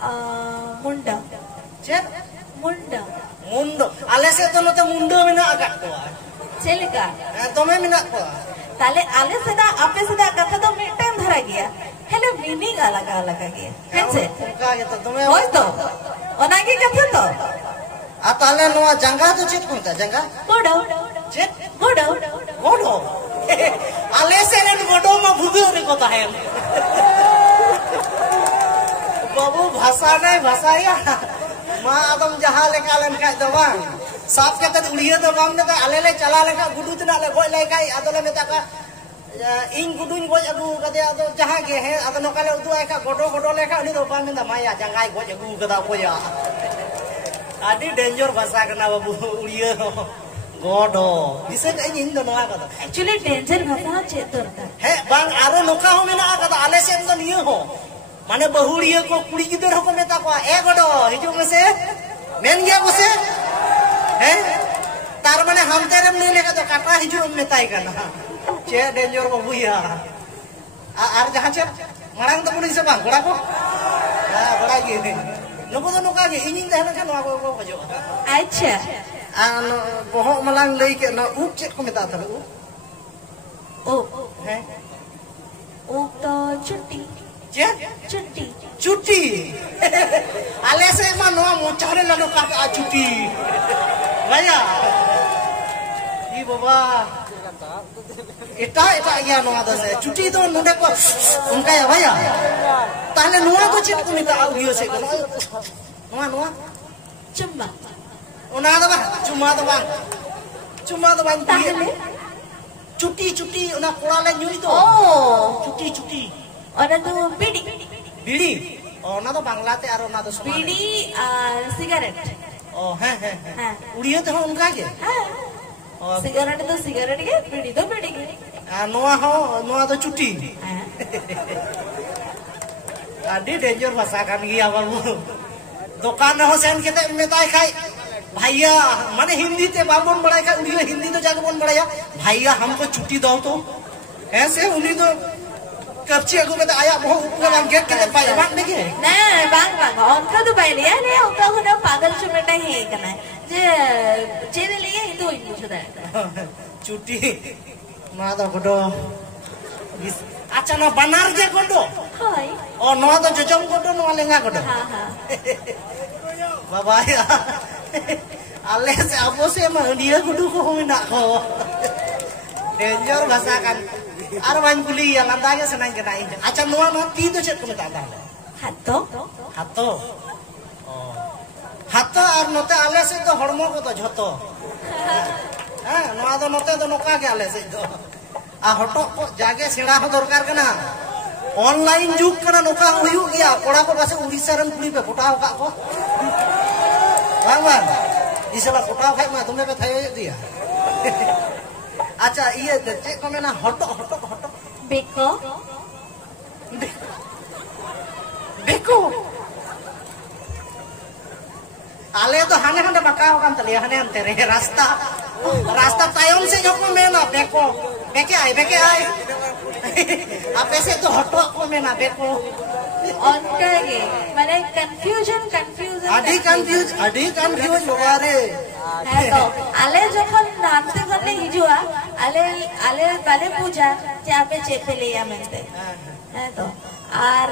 मुंडा check मुंडा मुंडो आले से तो नोते मुंडो मेना आगत को चेलिका तोमे मेना को ताले आले सेदा आपे सेदा कथा तो मिटन धरा गया हेले मीनिंग अलग अलग गया हेचे का ये तो तोमे होय तो ओनागी कथा तो आ ताले नोआ जंगा तो चेक कोता जंगा गोडो चेक गोडो गोडो आले से ने गोडो मा भुगो रे कोता है बाबू भाषा नहीं भाषा या मा आदम जहां लेका लन का दो बांग साफ के त उड़िया दो बांग ने आले ले चला लेका गुडू तना ले गोय ले काई आदले में तका इन गुडुन गोय अगु कदे आदो जहां के है आदो नकाले उदु आका गोडो गोडो लेका उनी दो बांग में माया जंगाई गोय अगु कदा कोया आदि डेंजर भाषा कना बाबू उड़िया गोडो दिसे के इन दो नवा कदा एक्चुअली डेंजर भाषा चेतर है बांग आरो नोका हो मेना कदा आले से तो नियो हो माने बहुड़िया को कुड़ी गिदर को मेता को ए गोडो हिजु में से मेन गया को से हैं तार माने हम तेरे में लेका तो काटा हिजु मेताई करना चे डेंजर बाबूया आर जहां चे मारंग तो पुलिस बांग गोड़ा को हां गोड़ा गे नको तो नोका गे इनिंग दहना का नवा को बजो अच्छा आन बहो मलांग लई के न उप चेक को मेता था ओ हैं ओ तो छुट्टी चुट्टी चुट्टी आले से मा नोआ मोचारे लनो का चुट्टी भैया ई बाबा एटा एटा या नोआ दो से चुट्टी तो नोडे को उनका या भैया ताले नोआ को चेक को मिता आउडियो से नोआ नोआ चुम्मा ओना दो बा चुम्मा दो बा ताले चुट्टी चुट्टी ओना कोड़ा ले न्यूई तो ओ चुट्टी चुट्टी और तो बीड़ी बीड़ी ओ ना तो बांग्लाते आरो ना तो समाने बीड़ी और सिगरेट ओ हैं उड़िया तो उनका के हां सिगरेट तो सिगरेट के बीड़ी तो बीड़ी के नोआ तो चुट्टी आदि डेंजर भाषा कान गिया बाबू दुकान हो सेन केते मेताय खाई भैया माने हिंदी ते बाबून बड़ाई का उड़िया हिंदी तो जाके बोन बड़ाया भैया हमको छुट्टी दो तो ऐसे उन्हीं तो कच्ची अगु में तो आया बहुत ऊपर हम गेट के पाए बांग देखे नहीं बांग उनका तो पाए लिया नहीं उनका होना पागल चुमेटा ही करना जे जेने लिए ही तो इनको छुड़ा छुट्टी ना तो गोडो अच्छा ना बनार जे गोडो हाय ओ ना तो जजम गोडो ना लेंगा गोडो हां बाबा या आले से आपो से मंडिया गोडो को होना को डेंजर भाषा kan आर वाइन कुली या लंदा के सनाई के नाई अच्छा नोआ ना ती तो चेक को मेता दा हातो हातो हातो और नोते आले से तो हड़मो को तो झतो हां नोआ तो नोते तो नोका के आले से तो आ हटो को जागे सेड़ा हो दरकार कना ऑनलाइन जुग कना नोका हुयु गया कोड़ा को पासे उड़ीसा रन कुली पे फटाओ का को बांग इसला फटाओ खाई मा तुमने पे थायो दिया अच्छा ये चेक को मेना हटो हटो हटो बेको बेको आले तो हाने हाने बका होkan तले हाने अंते रे रास्ता रास्ता तायम से जो को मेना बेको बेके आए आपे से तो हटो को मेना बेको उनका ये माने कंफ्यूजन आधी कंफ्यूज बाबा रे है तो आले जखन नामते करने हिजुआ आले बाले पूजा जे आपे चेपे लिया मेनते है तो और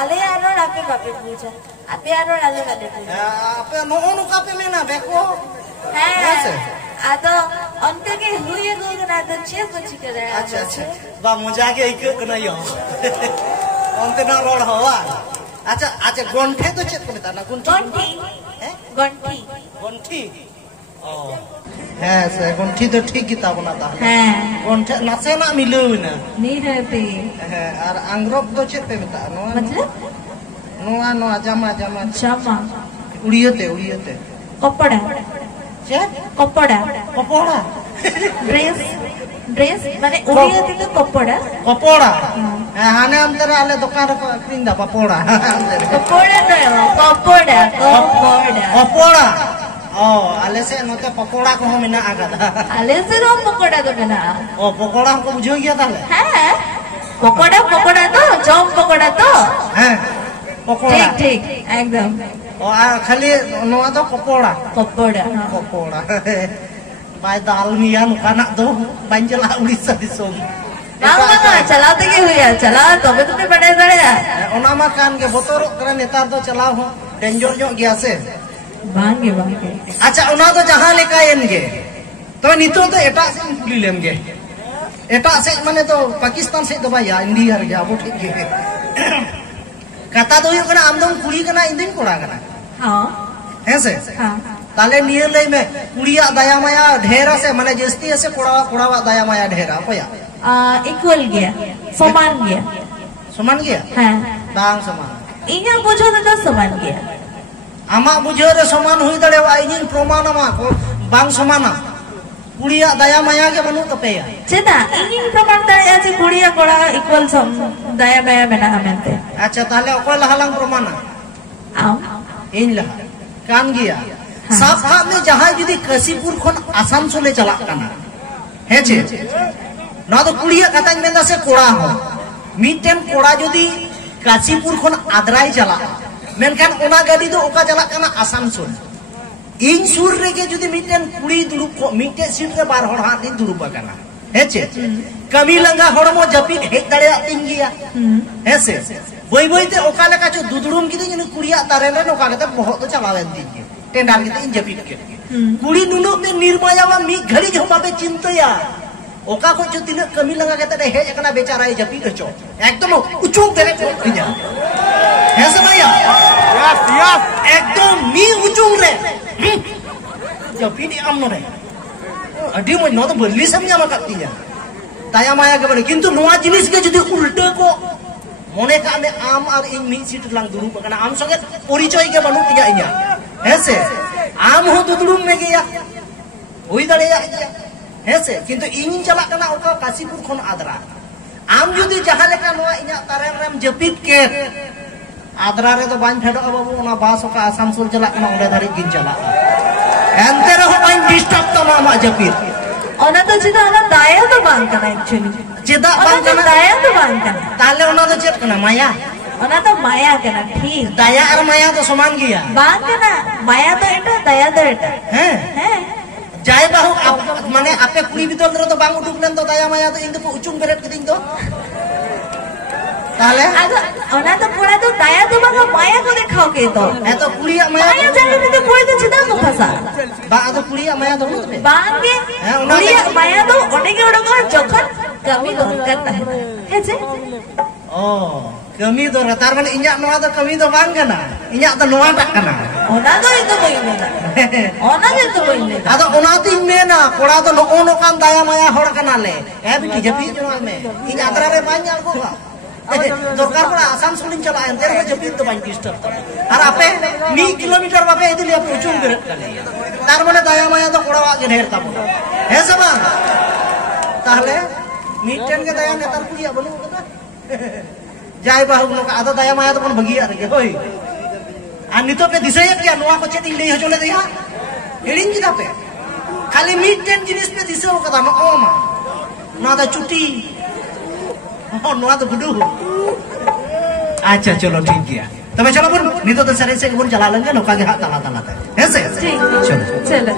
आले आरो आपे बापे पूजा आपे आरो आले बाले पूजा आपे नो कापे मेना बेको है आ तो उनका के हुए गो ना तो चेक को चिकर अच्छा बा मुजा के इक कना यो onte na rod hawa अच्छा गोंठे तो चेक को मेता ना गोंठी ओ है से गोंठी तो ठीक किताब ना ता है गोंठे नासे ना मिलो ना नहीं रहते है और अंग्रोप तो चेक पे मेता नो मतलब नो जामा उड़ियते कपड़ा चेक कपड़ा ड्रेस माने उड़ियते तो कपड़ा हाने अंदर आले दुकान को अक्रिंग दा पपोड़ा कपड़ा ओ आले से नोते पकोड़ा को हम ना आगा आले से रो पकोड़ा तो ना ओ पकोड़ा हमको बुझो गया ताले हैं पकोड़ा तो जम पकोड़ा तो हैं पकोड़ा ठीक एकदम और खाली नोआ तो कपोड़ा पकोड़ा कपोड़ा बाय दाल मिया नुकाना दो बंजला उड़ीसा दिसोम बांगा चला तके हुआ चला तबे तो बड़े दड़या ओना मा कान के बोतोर करे नेतार तो चलाओ हो डेंजर जो गया से बांगे अच्छा ओना तो जहां लेका एन गे तो नितो तो एटा से कुली लेम गे एटा से माने तो पाकिस्तान से तो भाई इंडिया रे अब ठीक गे कथा तो हुई कना आमदम कुड़ी कना इंदिन कोड़ा कना हां है से हां ताले निये लई में कुड़िया दया माया ढेर से माने जस्ती से कोड़ा दया माया ढेर कोया इक्वल गया समान गया हां बांग समान इኛ बुझो तो समान गया आमा बुझो रे समान हुई दड़ेवा इनिन प्रमाण मा बांग समाना कुड़िया दया माया के बनु तपेया चेता इनिन प्रमाण दड़या जे कुड़िया कोड़ा इक्वल सम दया माया मेना हमेंते अच्छा ताले ओको लहालांग प्रमाण इन लहा कान गया साफा में जहां जुदी कसीपुर खन आसानसोले चला काना हे छे ना तो कुड़िया कथा मेंदा से कोड़ा हो मिटेन कोड़ा जुदी काशीपुर खन आद्राई चला मेनखान ओना गाड़ी दो ओका चला काना आसानसोल इन सुर रेगे जुदी मिटेन कुड़ी दुरुप को मिटे सीट रे बार हड़ हाथ दुरुप काना हेचे कमी लंगा हड़मो जपित हेक दड़या तिंगिया हेसे बई बईते ओका लेका जो दुदुड़ुम किदि इन कुड़िया तारे रे नोका कते बहुत तो चलावेन दिगे टेंडार किदि इन जपित के कुड़ी नुनो पे निर्मायावा मी घड़ी जो मापे चिंतया ओका को जो तिना कमी लगा कते हेज कना बेचारा ए जपित चो एकदम उचू करे खिजा हेसे भैया यस एकदम मी उचू रे जपित आमनो रे अडी मो न तो बल्ली समझा मकतिया दया माया के बने किंतु नोआ जिनिस के जदी उल्टे को मने का में आम और इन मी सीट लंग दुरुप कना आम संगे परिचय के बनु तिया इया हेसे आम हो दुदुड़ुम में गया होई दड़या हेसे किंतु इन चला कना ओका काशीपुर खन आद्रा आम जदी जहां लेका नोआ इया तारे रेम जपित के आद्रा रे तो बाñ फेडो बाबू ओना बास ओका आसानसोल चला कना ओडे धारी गिन चला एंते रहो बाñ डिस्टर्ब तमामा जपित ओना तो चिदा ओना दाया तो बांग कना एक्चुअली चिदा बांग कना दाया तो बांग कना ताले ओना तो चेत कना माया ओना तो माया कना ठीक दया और माया तो समान गया बांग कना माया तो एटा दया तो एटा हैं जाय बाहु माने आपे कुड़ी बितल रे तो बांग उडुक लेन तो दया माया तो इन तो उचुंग बेरेट किदिन तो ताले ओना तो पूरा तो दया तो बांग माया को देखाओ के तो ए तो कुड़िया माया जाने में तो कोई तो चिदा को फसा बा तो कुड़िया माया तो बांगे कुड़िया माया तो ओने के ओडो जखन कमी दरकार है जे ओ कमी दो तार माने इnya नोआ तो कमी दो बांग कना इnya तो नोआ टाक कना ओना तो इन तो कोई मेना ओना जे तो कोई मेना आदो ओना तिन मेना कोड़ा तो नो नो कान दया माया हड़ कना ले ए बिटी जपी जोना में इnya आद्रा रे बाñ को दरकार पड़ा आसाम सुलिन चला एंते रे जपी तो बाñ डिस्टर्ब तो और आपे 2 किलोमीटर बापे इदिली आप उचुम करे तार माने दया माया तो कोड़ा के ढेर ताबो हे सब ताहले मिटेन के दया नेतार कुड़िया बनु कदा जाय बाहु नोका आदो दया माया तो बन बगिया रे होय आ नितो पे दिसय क्या नोआ को चेत लई हजोले दिया हिडिन किदा पे खाली मिटेन जिनिस पे दिसो कदा नो ओमा ना दा चुटी ओ नोआ तो गुडू अच्छा चलो ठीक गया तबे चलो बन नितो तो सरे से बन चला लेंगे नोका के हाथ ताला ताला है से ठीक चलो